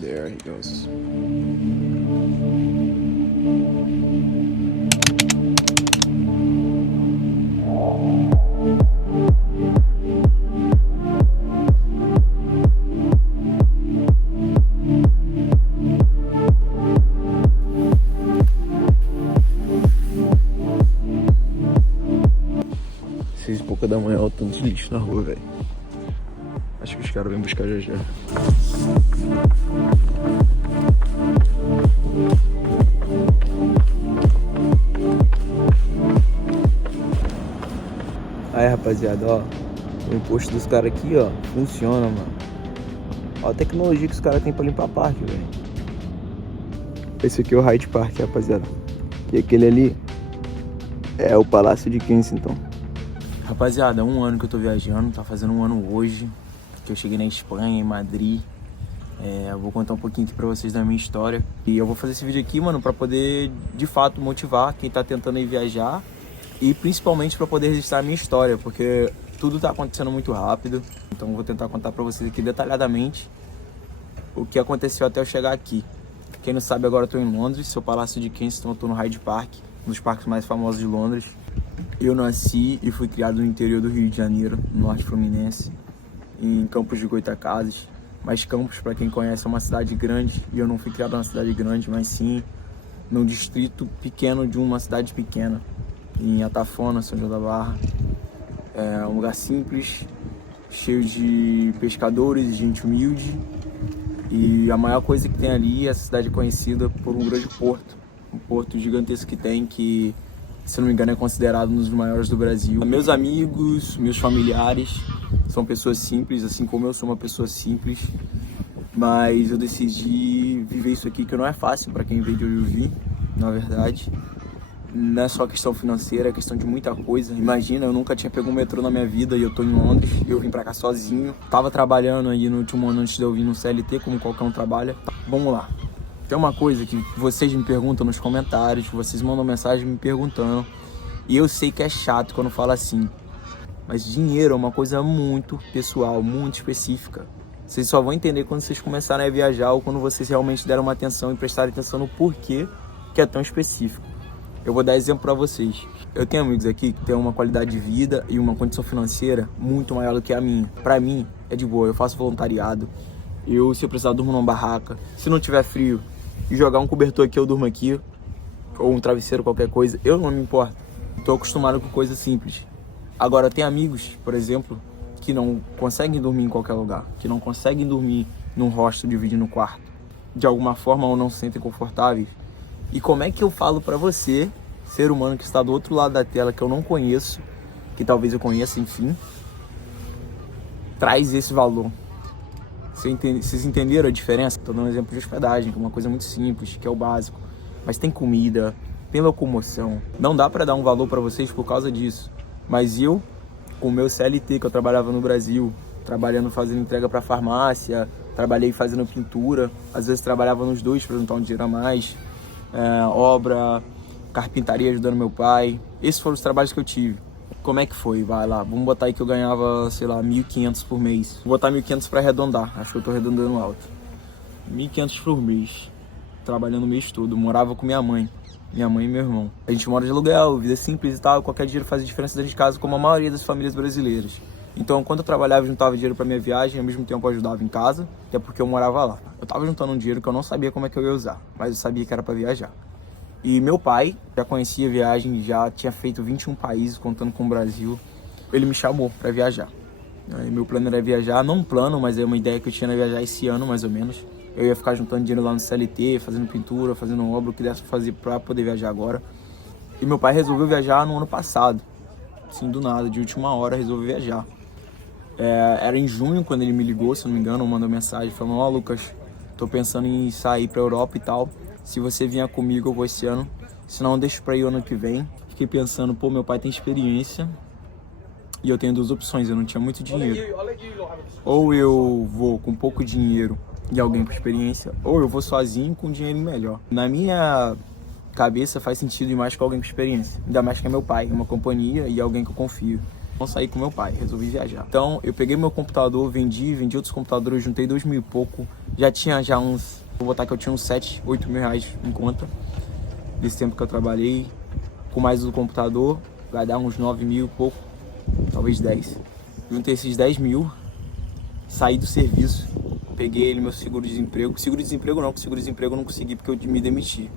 There he goes. Seis e pouca da manhã, olha o tanto de lixo na rua, velho. Acho que os caras vêm buscar já já. Aí, rapaziada, ó. O imposto dos caras aqui, ó, funciona, mano. Ó a tecnologia que os caras têm pra limpar parque, velho. Esse aqui é o Hyde Park, rapaziada. E aquele ali é o Palácio de Kensington. Rapaziada, 1 ano que eu tô viajando, tá fazendo 1 ano hoje. Que eu cheguei na Espanha, em Madrid. Eu vou contar um pouquinho aqui pra vocês da minha história. E eu vou fazer esse vídeo aqui, mano, pra poder, de fato, motivar quem tá tentando ir viajar. E principalmente pra poder registrar a minha história, porque tudo tá acontecendo muito rápido. Então eu vou tentar contar pra vocês aqui detalhadamente o que aconteceu até eu chegar aqui. Quem não sabe, agora eu tô em Londres, seu Palácio de Kensington, eu tô no Hyde Park, um dos parques mais famosos de Londres. Eu nasci e fui criado no interior do Rio de Janeiro, no Norte Fluminense, em Campos de Goytacazes. Mas Campos, para quem conhece, é uma cidade grande, e eu não fui criado numa cidade grande, mas sim num distrito pequeno de uma cidade pequena, em Atafona, São João da Barra. É um lugar simples, cheio de pescadores e gente humilde. E a maior coisa que tem ali, essa cidade é conhecida por um grande porto. Um porto gigantesco que tem, que, se não me engano, é considerado um dos maiores do Brasil. Meus amigos, meus familiares são pessoas simples, assim como eu sou uma pessoa simples. Mas eu decidi viver isso aqui, que não é fácil para quem veio de onde eu vim, na verdade. Não é só questão financeira, é questão de muita coisa. Imagina, eu nunca tinha pego um metrô na minha vida e eu tô em Londres, e eu vim pra cá sozinho. Tava trabalhando aí no último ano antes de eu vir no CLT, como qualquer um trabalha. Vamos lá. Tem uma coisa que vocês me perguntam nos comentários, vocês mandam mensagem me perguntando. E eu sei que é chato quando falo assim, mas dinheiro é uma coisa muito pessoal, muito específica. Vocês só vão entender quando vocês começarem a viajar ou quando vocês realmente deram uma atenção e prestarem atenção no porquê que é tão específico. Eu vou dar exemplo para vocês. Eu tenho amigos aqui que têm uma qualidade de vida e uma condição financeira muito maior do que a minha. Para mim, é de boa, eu faço voluntariado. Se eu precisar, durmo numa barraca. Se não tiver frio e jogar um cobertor aqui, eu durmo aqui. Ou um travesseiro, qualquer coisa. Eu não me importo. Tô acostumado com coisas simples. Agora, tem amigos, por exemplo, que não conseguem dormir em qualquer lugar. Que não conseguem dormir num hostel dividindo o quarto. De alguma forma, ou não se sentem confortáveis. E como é que eu falo pra você, ser humano que está do outro lado da tela, que eu não conheço, que talvez eu conheça, enfim, traz esse valor? Vocês entenderam a diferença? Estou dando um exemplo de hospedagem, que é uma coisa muito simples, que é o básico. Mas tem comida, tem locomoção. Não dá pra dar um valor pra vocês por causa disso. Mas eu, com o meu CLT, que eu trabalhava no Brasil, trabalhando fazendo entrega pra farmácia, trabalhei fazendo pintura, às vezes trabalhava nos dois pra juntar um dinheiro a mais. Obra, carpintaria ajudando meu pai. Esses foram os trabalhos que eu tive. Como é que foi? Vai lá, vamos botar aí que eu ganhava, sei lá, 1.500 por mês. Vou botar 1.500 para arredondar, acho que eu tô arredondando alto. 1.500 por mês, trabalhando o mês todo. Morava com minha mãe e meu irmão. A gente mora de aluguel, vida simples e tal, qualquer dinheiro faz diferença dentro de casa, como a maioria das famílias brasileiras. Então, quando eu trabalhava, juntava dinheiro para minha viagem, ao mesmo tempo eu ajudava em casa, até porque eu morava lá. Eu tava juntando um dinheiro que eu não sabia como é que eu ia usar, mas eu sabia que era para viajar. E meu pai já conhecia a viagem, já tinha feito 21 países, contando com o Brasil. Ele me chamou para viajar. E meu plano era viajar, não um plano, mas é uma ideia que eu tinha de viajar esse ano, mais ou menos. Eu ia ficar juntando dinheiro lá no CLT, fazendo pintura, fazendo obra, o que desse pra fazer para poder viajar agora. E meu pai resolveu viajar no ano passado. Assim, do nada, de última hora, resolveu viajar. Era em junho quando ele me ligou, se não me engano, mandou mensagem falando: ó, Lucas, tô pensando em sair pra Europa e tal. Se você vier comigo, eu vou esse ano. Senão eu deixo pra ir o ano que vem. Fiquei pensando, pô, meu pai tem experiência e eu tenho duas opções, eu não tinha muito dinheiro. Ou eu vou com pouco dinheiro e alguém com experiência, ou eu vou sozinho com dinheiro melhor. Na minha cabeça faz sentido ir mais com alguém com experiência. Ainda mais que é meu pai, uma companhia e alguém que eu confio. Vou sair com meu pai, resolvi viajar. Então eu peguei meu computador, vendi outros computadores, juntei 2.000 e pouco. Já tinha uns, vou botar que eu tinha uns 7, 8 mil reais em conta. Desse tempo que eu trabalhei, com mais o computador, vai dar uns 9 mil e pouco, talvez 10. Juntei esses 10 mil, saí do serviço, peguei ele, meu seguro-desemprego. Seguro-desemprego não, porque seguro-desemprego eu não consegui porque eu me demiti.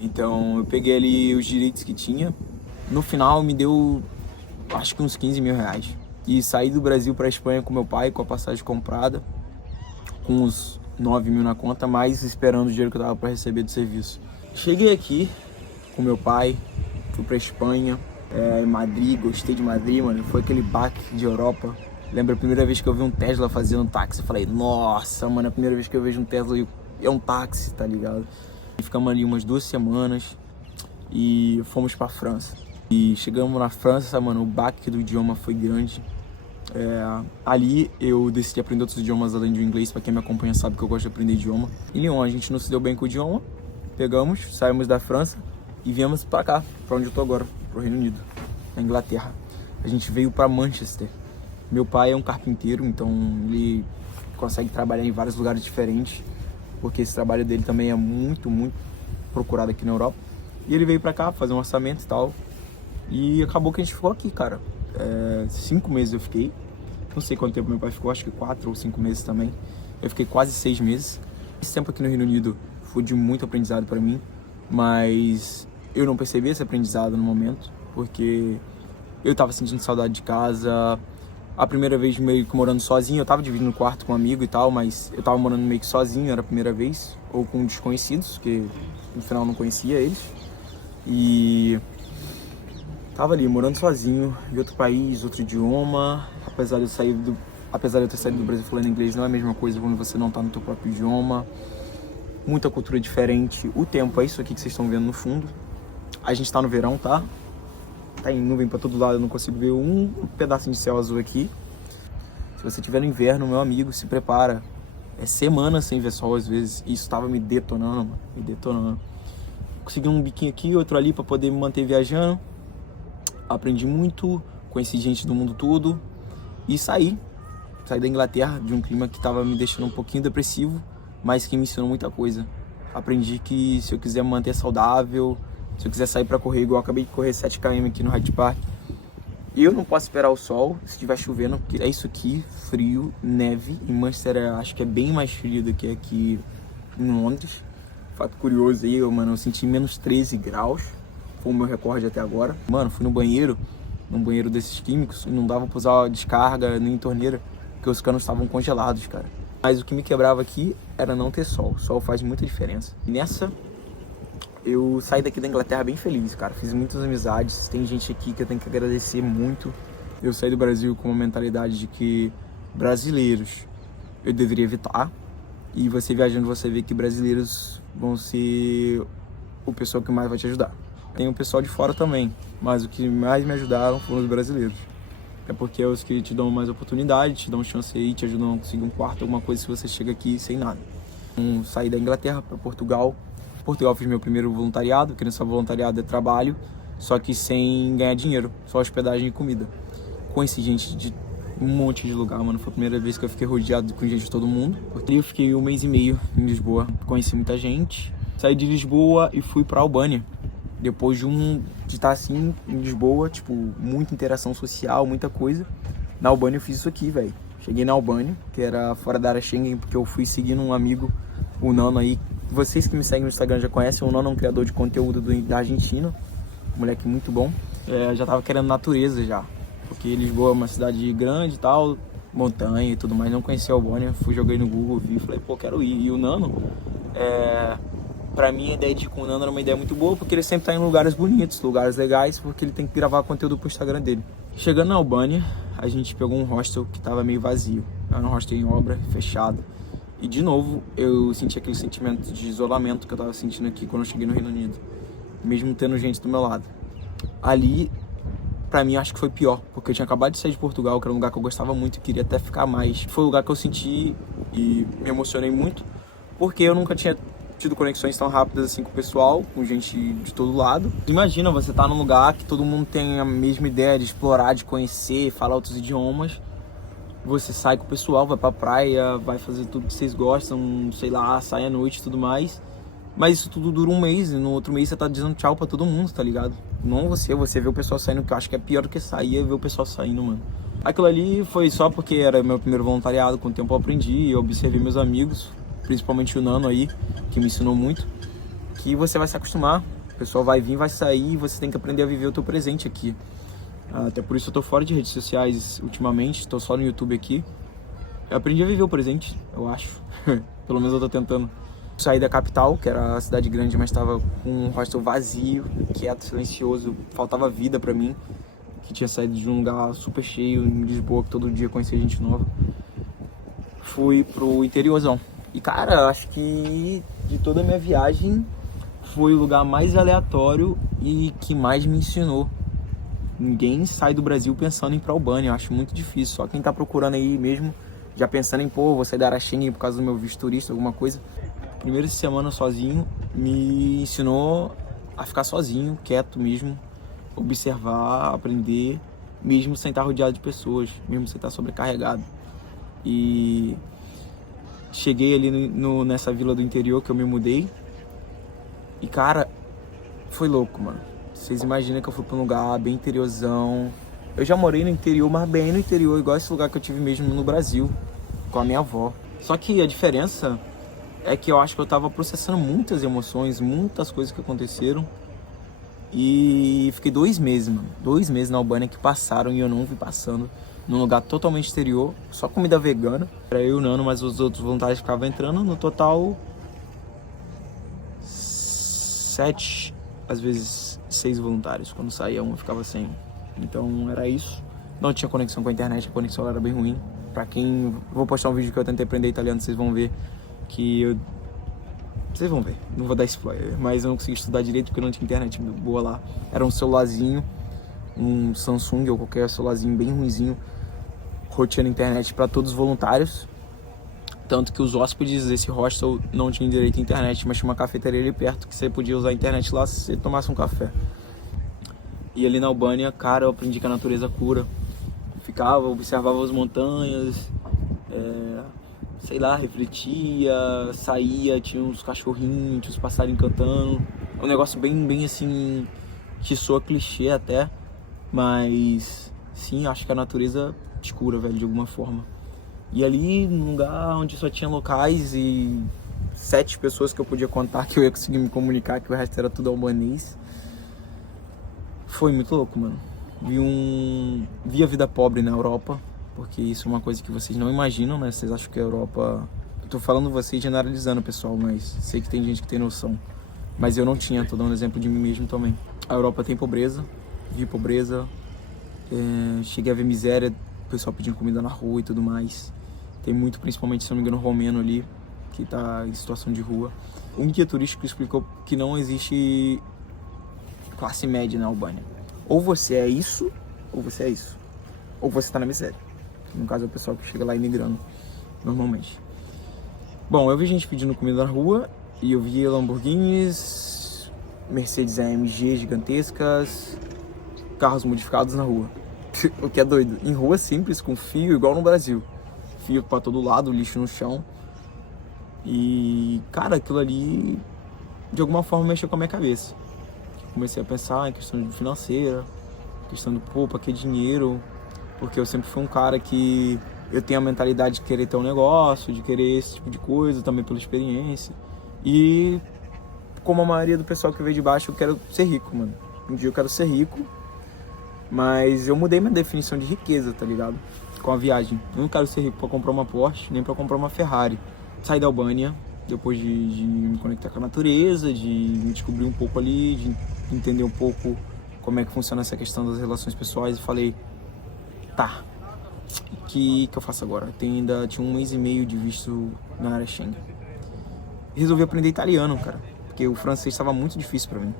Então eu peguei ali os direitos que tinha. No final me deu, acho que uns 15 mil reais. E saí do Brasil para a Espanha com meu pai, com a passagem comprada, com uns 9 mil na conta, mais esperando o dinheiro que eu tava para receber do serviço. Cheguei aqui com meu pai, fui pra Espanha, em Madrid, gostei de Madrid, mano. Foi aquele baque de Europa. Lembra a primeira vez que eu vi um Tesla fazendo táxi? Eu falei, nossa, mano, a primeira vez que eu vejo um Tesla é um táxi, tá ligado? E ficamos ali umas 2 semanas e fomos pra França. E chegamos na França, mano, o baque do idioma foi grande. Ali eu decidi aprender outros idiomas além do inglês. Pra quem me acompanha sabe que eu gosto de aprender idioma. Em Lyon a gente não se deu bem com o idioma. Pegamos, saímos da França e viemos pra cá, pra onde eu tô agora, pro Reino Unido, na Inglaterra. A gente veio pra Manchester. Meu pai é um carpinteiro, então ele consegue trabalhar em vários lugares diferentes, porque esse trabalho dele também é muito, muito procurado aqui na Europa. E ele veio pra cá fazer um orçamento e tal. E acabou que a gente ficou aqui, cara. 5 meses eu fiquei. Não sei quanto tempo meu pai ficou, acho que 4 ou 5 meses também. Eu fiquei quase 6 meses. Esse tempo aqui no Reino Unido foi de muito aprendizado pra mim, mas eu não percebi esse aprendizado no momento, porque eu tava sentindo saudade de casa. A primeira vez meio que morando sozinho, eu tava dividindo o quarto com um amigo e tal, mas eu tava morando meio que sozinho, era a primeira vez, ou com desconhecidos, que no final eu não conhecia eles. E tava ali morando sozinho, em outro país, outro idioma. Apesar de eu ter saído do Brasil falando inglês, não é a mesma coisa quando você não tá no teu próprio idioma. Muita cultura diferente. O tempo é isso aqui que vocês estão vendo no fundo. A gente tá no verão, tá? Tá em nuvem pra todo lado, eu não consigo ver um pedacinho de céu azul aqui. Se você tiver no inverno, meu amigo, se prepara. É semana sem ver sol às vezes. E isso tava me detonando, mano. Me detonando. Consegui um biquinho aqui, outro ali pra poder me manter viajando. Aprendi muito, conheci gente do mundo todo. E saí da Inglaterra, de um clima que tava me deixando um pouquinho depressivo, mas que me ensinou muita coisa. Aprendi que se eu quiser me manter saudável, se eu quiser sair pra correr, igual eu acabei de correr 7 km aqui no Hyde Park, eu não posso esperar o sol se estiver chovendo, porque é isso aqui, frio, neve. Em Manchester acho que é bem mais frio do que aqui em Londres. Fato curioso aí, mano, eu senti menos 13 graus, foi o meu recorde até agora. Mano, fui no banheiro, num banheiro desses químicos, e não dava pra usar descarga nem torneira, porque os canos estavam congelados, cara. Mas o que me quebrava aqui era não ter sol. O sol faz muita diferença. E nessa, eu saí daqui da Inglaterra bem feliz, cara. Fiz muitas amizades. Tem gente aqui que eu tenho que agradecer muito. Eu saí do Brasil com uma mentalidade de que brasileiros eu deveria evitar. E você viajando, você vê que brasileiros vão ser o pessoal que mais vai te ajudar. Tem o pessoal de fora também, mas o que mais me ajudaram foram os brasileiros. É porque é os que te dão mais oportunidade, te dão chance aí, te ajudam a conseguir um quarto, alguma coisa se você chega aqui sem nada. Saí da Inglaterra para Portugal. Portugal fiz meu primeiro voluntariado, que nessa voluntariado é trabalho, só que sem ganhar dinheiro, só hospedagem e comida. Conheci gente de um monte de lugar, mano. Foi a primeira vez que eu fiquei rodeado com gente de todo mundo. Eu fiquei 1 mês e meio em Lisboa, conheci muita gente. Saí de Lisboa e fui para Albânia. Depois de estar assim em Lisboa, tipo, muita interação social, muita coisa. Na Albânia eu fiz isso aqui, velho. Cheguei na Albânia, que era fora da área Schengen, porque eu fui seguindo um amigo, o Nano aí. Vocês que me seguem no Instagram já conhecem, o Nano é um criador de conteúdo da Argentina. Um moleque muito bom. Já tava querendo natureza já, porque Lisboa é uma cidade grande e tal, montanha e tudo mais. Não conhecia a Albânia, joguei no Google, vi, falei, pô, quero ir. E o Nano, pra mim a ideia de ir com o Nano era uma ideia muito boa, porque ele sempre tá em lugares bonitos, lugares legais, porque ele tem que gravar conteúdo pro Instagram dele. Chegando na Albânia, a gente pegou um hostel que tava meio vazio. Era um hostel em obra, fechado. E de novo, eu senti aquele sentimento de isolamento que eu tava sentindo aqui quando eu cheguei no Reino Unido, mesmo tendo gente do meu lado. Ali, pra mim, acho que foi pior, porque eu tinha acabado de sair de Portugal, que era um lugar que eu gostava muito e queria até ficar mais. Foi um lugar que eu senti e me emocionei muito, porque eu nunca tinha tido conexões tão rápidas assim com o pessoal, com gente de todo lado. Imagina, você tá num lugar que todo mundo tem a mesma ideia de explorar, de conhecer, falar outros idiomas. Você sai com o pessoal, vai pra praia, vai fazer tudo que vocês gostam, sei lá, sai à noite e tudo mais. Mas isso tudo dura um mês, e no outro mês você tá dizendo tchau pra todo mundo, tá ligado? Não você vê o pessoal saindo, que eu acho que é pior do que sair, é ver o pessoal saindo, mano. Aquilo ali foi só porque era meu primeiro voluntariado, com o tempo eu aprendi, eu observei meus amigos, principalmente o Nano aí, que me ensinou muito, que você vai se acostumar, o pessoal vai vir, vai sair, e você tem que aprender a viver o teu presente aqui. Até por isso eu tô fora de redes sociais ultimamente, tô só no YouTube aqui. Eu aprendi a viver o presente, eu acho. Pelo menos eu tô tentando. Saí da capital, que era a cidade grande, mas tava com um hostel vazio, quieto, silencioso, faltava vida pra mim. Que tinha saído de um lugar super cheio em Lisboa, que todo dia conhecia gente nova. Fui pro interiorzão. E cara, acho que de toda a minha viagem foi o lugar mais aleatório e que mais me ensinou. Ninguém sai do Brasil pensando em ir pra Albânia, eu acho muito difícil. Só quem tá procurando aí mesmo, já pensando em, pô, vou sair da Araxengue por causa do meu visto turista, alguma coisa. Primeira semana sozinho me ensinou a ficar sozinho, quieto mesmo, observar, aprender, mesmo sem estar rodeado de pessoas, mesmo sem estar sobrecarregado. E cheguei ali nessa vila do interior que eu me mudei. E cara, foi louco, mano. Vocês imaginam que eu fui pra um lugar bem interiorzão. Eu já morei no interior, mas bem no interior, igual esse lugar que eu tive mesmo no Brasil, com a minha avó. Só que a diferença é que eu acho que eu tava processando muitas emoções, muitas coisas que aconteceram. E fiquei 2 meses, mano. 2 meses na Albânia que passaram e eu não vi passando. Num lugar totalmente exterior, só comida vegana. Era eu e o Nano, mas os outros voluntários ficavam entrando. No total, 7, às vezes 6 voluntários. Quando saía um, eu ficava sem. Então era isso. Não tinha conexão com a internet, a conexão era bem ruim. Pra quem... Vou postar um vídeo que eu tentei aprender italiano, vocês vão ver que eu... Vocês vão ver, não vou dar spoiler, mas eu não consegui estudar direito porque não tinha internet boa lá. Era um celularzinho, um Samsung ou qualquer celularzinho bem ruinzinho, roteando internet para todos os voluntários. Tanto que os hóspedes desse hostel não tinham direito à internet, mas tinha uma cafeteria ali perto que você podia usar a internet lá se você tomasse um café. E ali na Albânia, cara, eu aprendi que a natureza cura. Ficava, observava as montanhas, sei lá, refletia, saía, tinha uns cachorrinhos, tinha uns passarinhos cantando. É um negócio bem assim, que soa clichê até, mas sim, acho que a natureza te cura, velho, de alguma forma. E ali, num lugar onde só tinha locais e 7 pessoas que eu podia contar que eu ia conseguir me comunicar, que o resto era tudo albanês. Foi muito louco, mano. Vi a vida pobre na Europa, porque isso é uma coisa que vocês não imaginam, né? Vocês acham que a Europa... Eu tô falando vocês generalizando, pessoal, mas sei que tem gente que tem noção. Mas eu não tinha, tô dando um exemplo de mim mesmo também. A Europa tem pobreza, vi pobreza, cheguei a ver miséria, o pessoal pedindo comida na rua e tudo mais. Tem muito, principalmente, se não me engano, romeno ali, que tá em situação de rua. Um guia turístico explicou que não existe classe média na Albânia. Ou você é isso, ou você é isso. Ou você tá na miséria. No caso é o pessoal que chega lá imigrando, normalmente. Bom, eu vi gente pedindo comida na rua e eu vi Lamborghinis, Mercedes AMG gigantescas, carros modificados na rua. O que é doido. Em rua simples, com fio, igual no Brasil. Fio pra todo lado, lixo no chão. E, cara, aquilo ali, de alguma forma, mexeu com a minha cabeça. Comecei a pensar em questão financeira, questão do, pô, pra que dinheiro? Porque eu sempre fui um cara que eu tenho a mentalidade de querer ter um negócio, de querer esse tipo de coisa, também pela experiência. E como a maioria do pessoal que veio de baixo, eu quero ser rico, mano. Um dia eu quero ser rico, mas eu mudei minha definição de riqueza, tá ligado? Com a viagem. Eu não quero ser rico pra comprar uma Porsche, nem pra comprar uma Ferrari. Saí da Albânia, depois de me conectar com a natureza, de me descobrir um pouco ali, de entender um pouco como é que funciona essa questão das relações pessoais, e falei, tá, o que eu faço agora? Tinha 1 mês e meio de visto na Araxengue. Resolvi aprender italiano, cara, porque o francês estava muito difícil pra mim.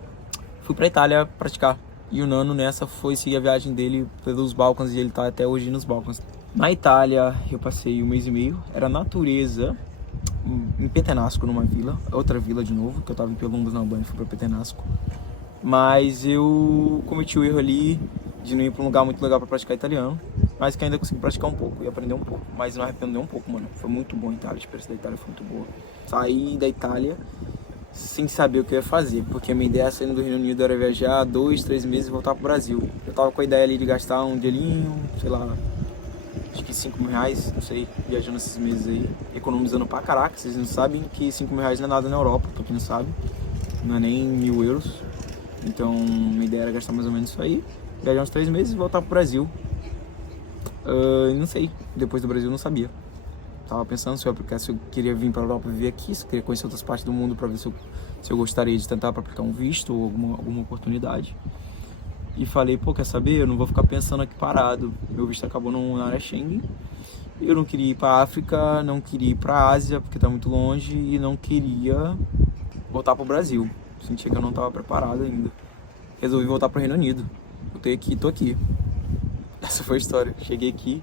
Fui pra Itália praticar, e o Nano nessa foi seguir a viagem dele pelos Balcãs, e ele tá até hoje nos Balcãs. Na Itália eu passei 1 mês e meio, era natureza, em Petenasco, numa vila, outra vila de novo, que eu tava em Pelombos, na Albânia, fui pra Petenasco. Mas eu cometi o erro ali de não ir pra um lugar muito legal pra praticar italiano, mas que ainda consegui praticar um pouco e aprender um pouco, mas não arrependo nem um pouco, mano. Foi muito bom a Itália, a experiência da Itália foi muito boa. Saí da Itália sem saber o que eu ia fazer, porque a minha ideia saindo do Reino Unido era viajar 2, 3 meses e voltar pro Brasil. Eu tava com a ideia ali de gastar um dinheirinho, sei lá, acho que 5 mil reais, não sei, viajando esses meses aí, economizando pra caraca. Vocês não sabem que 5 mil reais não é nada na Europa, pra quem não sabe, não é nem 1.000 euros. Então, minha ideia era gastar mais ou menos isso aí, viajar uns 3 meses e voltar pro Brasil. Não sei, depois do Brasil eu não sabia. Tava pensando se eu queria vir pra Europa viver aqui, se eu queria conhecer outras partes do mundo pra ver se eu gostaria de tentar pra aplicar um visto ou alguma oportunidade. E falei, pô, quer saber? Eu não vou ficar pensando aqui parado. Meu visto acabou na área Schengen. Eu não queria ir pra África, não queria ir pra Ásia, porque tá muito longe, e não queria voltar pro Brasil. Sentia que eu não tava preparado ainda. Resolvi voltar pro Reino Unido. Voltei aqui, tô aqui. Essa foi a história. Cheguei aqui,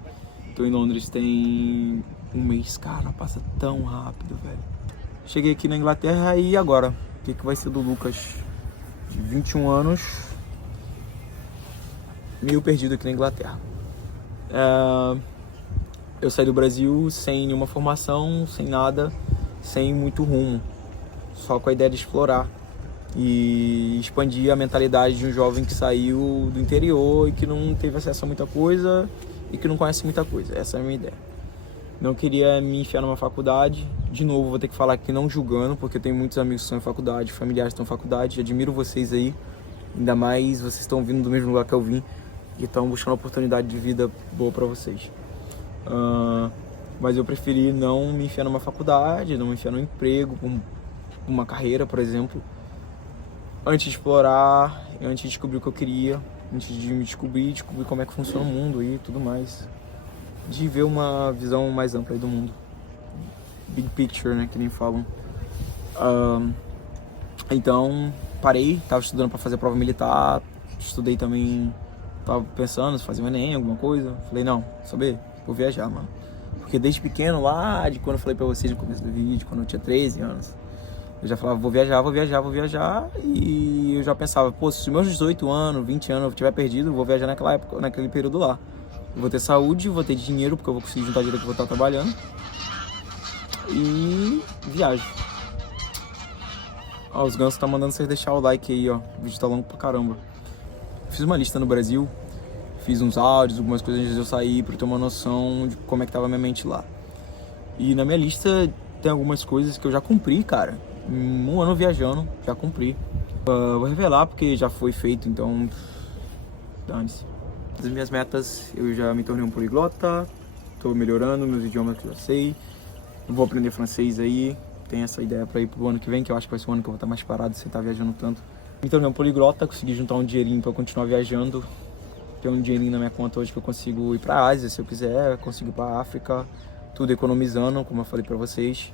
tô em Londres tem um mês. Cara, passa tão rápido, velho. Cheguei aqui na Inglaterra e agora? O que vai ser do Lucas? De 21 anos, meio perdido aqui na Inglaterra. Eu saí do Brasil sem nenhuma formação, sem nada, sem muito rumo. Só com a ideia de explorar e expandir a mentalidade de um jovem que saiu do interior e que não teve acesso a muita coisa e que não conhece muita coisa. Essa é a minha ideia. Não queria me enfiar numa faculdade. De novo, vou ter que falar aqui não julgando, porque eu tenho muitos amigos que estão em faculdade, familiares que estão em faculdade. Admiro vocês aí, ainda mais vocês estão vindo do mesmo lugar que eu vim e estão buscando uma oportunidade de vida boa para vocês. Mas eu preferi não me enfiar numa faculdade, não me enfiar num emprego, uma carreira, por exemplo, antes de explorar, antes de descobrir o que eu queria, antes de me descobrir como é que funciona o mundo e tudo mais, de ver uma visão mais ampla aí do mundo, big picture, né, que nem falam. Então parei, tava estudando para fazer a prova militar, estudei também, tava pensando se fazer um ENEM, alguma coisa. Falei, não, saber, vou viajar, mano. Porque desde pequeno, lá de quando eu falei pra vocês no começo do vídeo, quando eu tinha 13 anos, eu já falava, vou viajar, e eu já pensava, pô, se os meus 18 anos, 20 anos eu tiver perdido, eu vou viajar naquela época, naquele período lá. Eu vou ter saúde, vou ter dinheiro, porque eu vou conseguir juntar dinheiro que eu vou estar trabalhando. E viajo. Ó, os gansos estão mandando vocês deixar o like aí, ó. O vídeo tá longo pra caramba. Fiz uma lista no Brasil, fiz uns áudios, algumas coisas antes de eu sair, pra eu ter uma noção de como é que tava a minha mente lá. E na minha lista tem algumas coisas que eu já cumpri, cara. Em um ano viajando, já cumpri. Vou revelar porque já foi feito, então dane-se. As minhas metas, eu já me tornei um poliglota, tô melhorando meus idiomas que eu já sei. Vou aprender francês aí, tem essa ideia pra ir pro ano que vem, que eu acho que vai ser o ano que eu vou estar mais parado sem estar viajando tanto. Me tornei um poliglota, consegui juntar um dinheirinho pra continuar viajando. Tem um dinheirinho na minha conta hoje que eu consigo ir pra Ásia, se eu quiser, consigo ir pra África, tudo economizando, como eu falei pra vocês.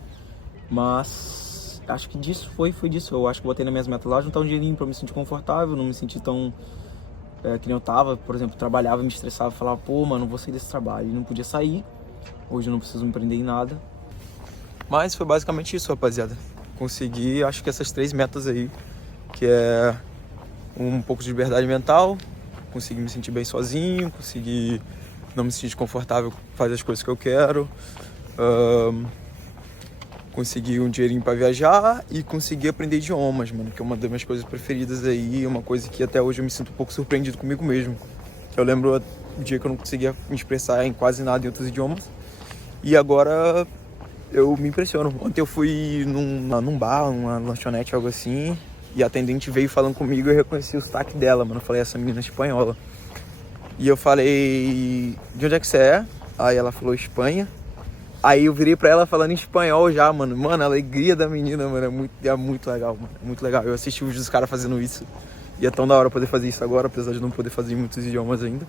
Mas acho que disso foi disso. Eu acho que botei nas minhas metas lá, juntar um dinheirinho pra me sentir confortável, não me sentir tão que nem eu tava. Por exemplo, trabalhava, me estressava, falava, pô, mano, não vou sair desse trabalho. E não podia sair. Hoje eu não preciso me prender em nada. Mas foi basicamente isso, rapaziada. Consegui, acho que essas 3 metas aí, que é um pouco de liberdade mental, consegui me sentir bem sozinho, consegui não me sentir desconfortável fazer as coisas que eu quero, consegui um dinheirinho pra viajar e consegui aprender idiomas, mano, que é uma das minhas coisas preferidas aí, uma coisa que até hoje eu me sinto um pouco surpreendido comigo mesmo. Eu lembro o dia que eu não conseguia me expressar em quase nada em outros idiomas, e agora eu me impressiono. Ontem eu fui num bar, numa lanchonete, algo assim, e a atendente veio falando comigo e eu reconheci o sotaque dela, mano. Eu falei, essa menina é espanhola. E eu falei, de onde é que você é? Aí ela falou, Espanha. Aí eu virei pra ela falando em espanhol já, mano. Mano, a alegria da menina, mano, é muito legal, mano. É muito legal. Eu assisti os vídeos dos caras fazendo isso. E é tão da hora poder fazer isso agora, apesar de não poder fazer em muitos idiomas ainda.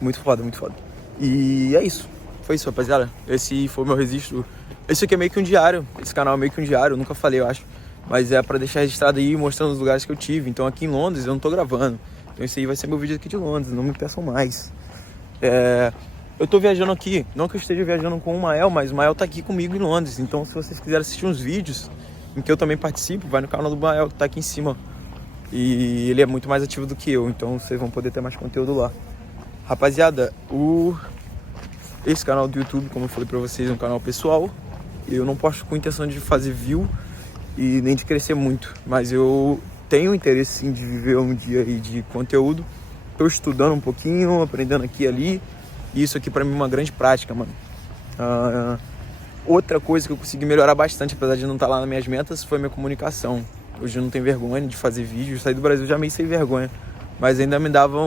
Muito foda, muito foda. E é isso. Foi isso, rapaziada. Esse foi o meu registro. Esse aqui é meio que um diário. Esse canal é meio que um diário. Eu nunca falei, eu acho. Mas é pra deixar registrado aí, mostrando os lugares que eu tive. Então aqui em Londres eu não tô gravando. Então esse aí vai ser meu vídeo aqui de Londres. Não me peçam mais. eu tô viajando aqui, não que eu esteja viajando com o Mael, mas o Mael tá aqui comigo em Londres. Então se vocês quiserem assistir uns vídeos em que eu também participo, vai no canal do Mael que tá aqui em cima. E ele é muito mais ativo do que eu, então vocês vão poder ter mais conteúdo lá. Rapaziada, esse canal do YouTube, como eu falei pra vocês, é um canal pessoal. Eu não posto com intenção de fazer view e nem de crescer muito, mas eu tenho interesse sim de viver um dia aí de conteúdo. Tô estudando um pouquinho, aprendendo aqui e ali. E isso aqui pra mim é uma grande prática, mano. Outra coisa que eu consegui melhorar bastante, apesar de não estar lá nas minhas metas, foi a minha comunicação. Hoje eu não tenho vergonha de fazer vídeo. Eu saí do Brasil já meio sem vergonha, mas ainda me dava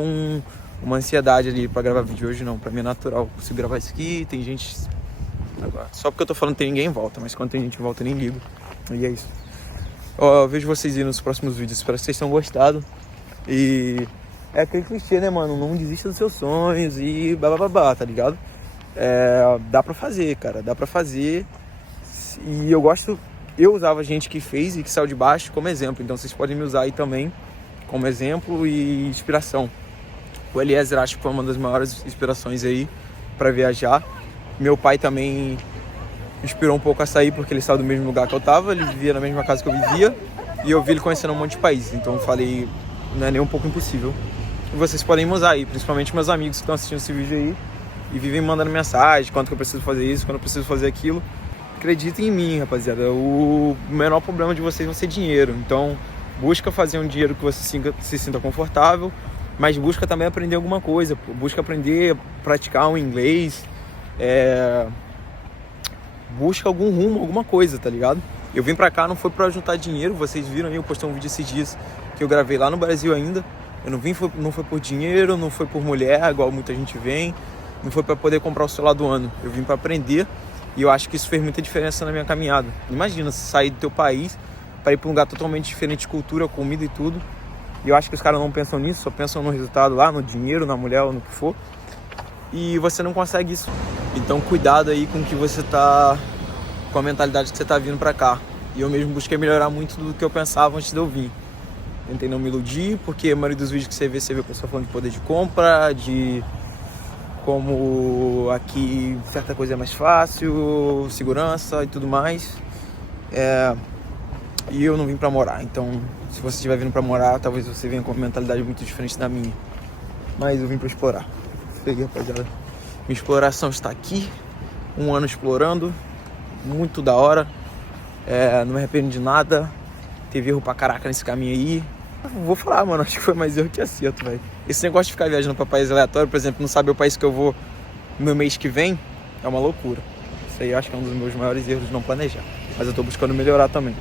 uma ansiedade ali pra gravar vídeo. Hoje não, pra mim é natural. Eu consigo gravar isso aqui, tem gente... Agora, só porque eu tô falando tem ninguém em volta, mas quando tem gente em volta eu nem ligo. E é isso. Eu vejo vocês aí nos próximos vídeos. Espero que vocês tenham gostado. E é aquele clichê, né, mano? Não desista dos seus sonhos e bababá, tá ligado? Dá pra fazer, cara. Dá pra fazer. E eu usava gente que fez e que saiu de baixo como exemplo. Então vocês podem me usar aí também como exemplo e inspiração. O Eliezer acho que foi uma das maiores inspirações aí pra viajar. Meu pai também inspirou um pouco a sair, porque ele saiu do mesmo lugar que eu tava, ele vivia na mesma casa que eu vivia, e eu vi ele conhecendo um monte de países, então eu falei, não é nem um pouco impossível. E vocês podem me usar aí, principalmente meus amigos que estão assistindo esse vídeo aí, e vivem mandando mensagem, quanto que eu preciso fazer isso, quando eu preciso fazer aquilo. Acreditem em mim, rapaziada, o menor problema de vocês vai ser dinheiro, então busca fazer um dinheiro que você se sinta confortável, mas busca também aprender alguma coisa, busca aprender, praticar um inglês, busca algum rumo, alguma coisa, tá ligado? Eu vim pra cá, não foi pra juntar dinheiro, vocês viram aí, eu postei um vídeo esses dias que eu gravei lá no Brasil ainda. Eu não foi por dinheiro, não foi por mulher, igual muita gente vem, não foi pra poder comprar o celular do ano. Eu vim pra aprender e eu acho que isso fez muita diferença na minha caminhada. Imagina, sair do teu país pra ir pra um lugar totalmente diferente de cultura, comida e tudo. E eu acho que os caras não pensam nisso, só pensam no resultado lá, no dinheiro, na mulher ou no que for. E você não consegue isso. Então cuidado aí com o que você tá, com a mentalidade que você tá vindo pra cá. E eu mesmo busquei melhorar muito do que eu pensava antes de eu vir. Tentei não me iludir, porque a maioria dos vídeos que você vê a pessoa falando de poder de compra, de como aqui certa coisa é mais fácil, segurança e tudo mais. E eu não vim pra morar, então se você estiver vindo pra morar, talvez você venha com uma mentalidade muito diferente da minha. Mas eu vim pra explorar. Peguei, rapaziada. Minha exploração está aqui. 1 ano explorando. Muito da hora. Não me arrependo de nada. Teve erro pra caraca nesse caminho aí. Vou falar, mano. Acho que foi mais erro que acerto, velho. Esse negócio de ficar viajando pra país aleatório, por exemplo, não saber o país que eu vou no mês que vem, é uma loucura. Isso aí eu acho que é um dos meus maiores erros de não planejar. Mas eu tô buscando melhorar também.